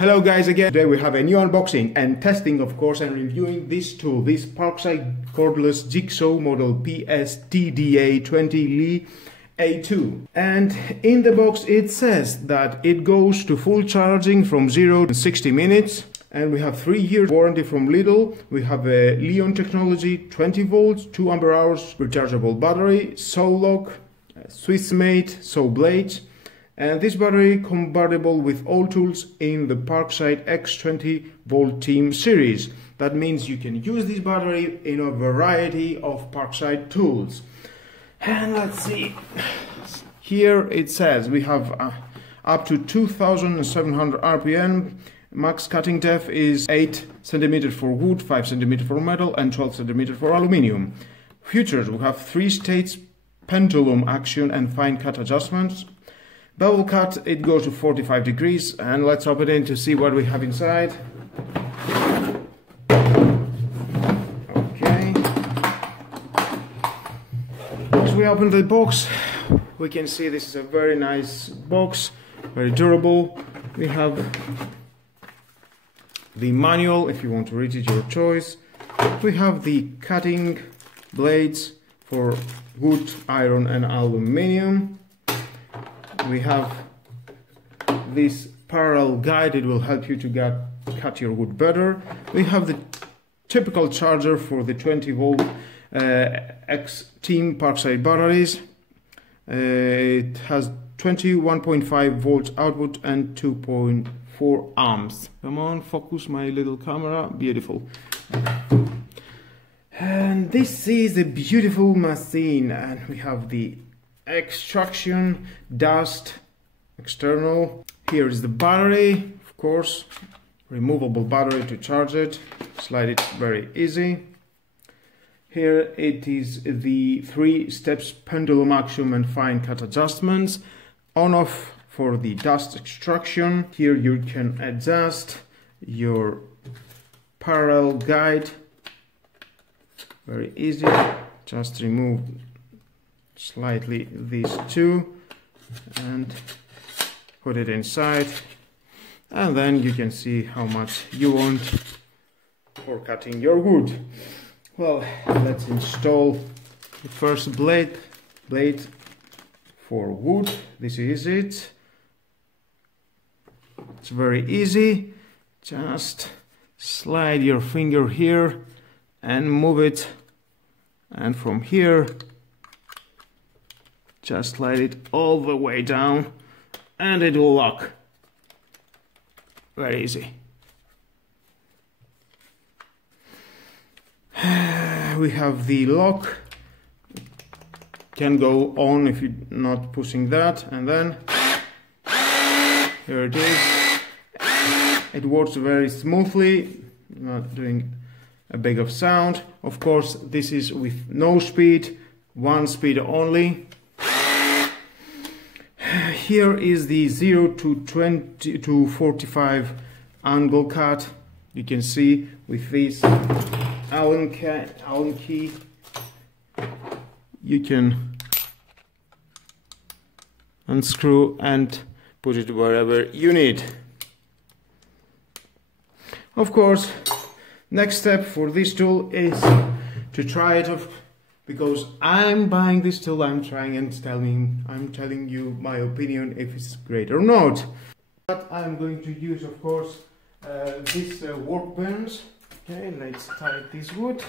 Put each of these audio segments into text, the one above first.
Hello guys again. Today we have a new unboxing and testing, of course, and reviewing this tool, this Parkside Cordless Jigsaw model PSTDA 20 Li A2. And in the box it says that it goes to full charging from 0 to 60 minutes. And we have 3 years warranty from Lidl. We have a Leon technology, 20 volts, 2 ampere hours rechargeable battery, saw lock, Swiss made saw blades. And this battery compatible with all tools in the Parkside X20 volt team series. That means you can use this battery in a variety of Parkside tools. And let's see, here it says we have up to 2700 RPM. Max cutting depth is 8 cm for wood, 5 cm for metal and 12 cm for aluminium. Features: we have 3 states, pendulum action and fine cut adjustments. Bevel cut, it goes to 45 degrees, and let's open it to see what we have inside. Okay. As we open the box, we can see this is a very nice box, very durable. We have the manual, if you want to read it, your choice. We have the cutting blades for wood, iron and aluminium. We have this parallel guide, it will help you to cut your wood better. We have the typical charger for the 20 volt X Team Parkside batteries. It has 21.5 volts output and 2.4 amps. Come on, focus my little camera, beautiful. And this is a beautiful machine, and we have the extraction, dust, external. Here is the battery, of course, removable battery to charge it, slide it very easy. Here it is the 3 steps pendulum action and fine cut adjustments. On off for the dust extraction. Here you can adjust your parallel guide, very easy. Just remove slightly these two and put it inside, and then you can see how much you want for cutting your wood. Well, let's install the first blade for wood. This is it. It's very easy. Just slide your finger here and move it, and from here just slide it all the way down and it will lock. Very easy. We have the lock. Can go on if you're not pushing that, and then here it is. It works very smoothly, not doing a big of sound. Of course, this is with no speed, 1 speed only. Here is the 0 to 45 angle cut. You can see with this Allen key, you can unscrew and put it wherever you need. Of course, next step for this tool is to try it off, because I'm buying this tool, I'm telling you my opinion if it's great or not. But I'm going to use, of course, this workbench. Okay, let's tie this wood.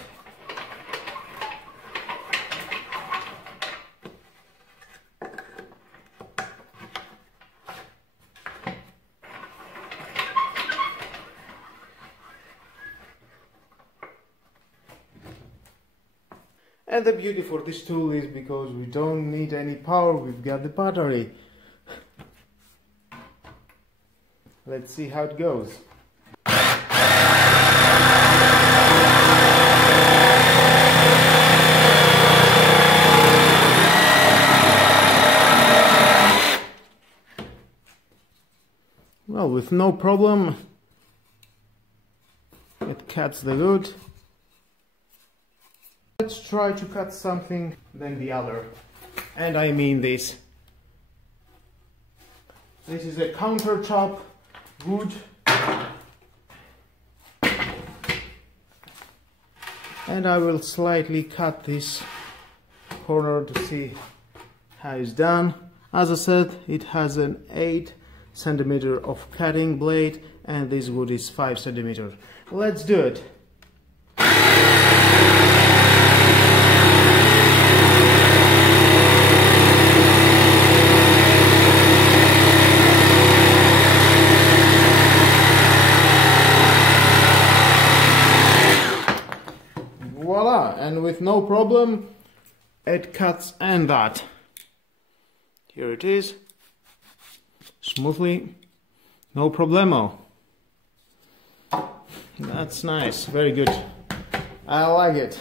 And the beauty for this tool is because we don't need any power, we've got the battery. Let's see how it goes. Well, with no problem, it cuts the wood. Let's try to cut something then the other, and I mean this. This is a countertop wood And I will slightly cut this corner to see how it's done. As I said, it has an 8 centimeter of cutting blade and this wood is 5 centimeter. Let's do it. Voila, and with no problem it cuts and that. Here it is, smoothly, no problemo. That's nice, very good. I like it.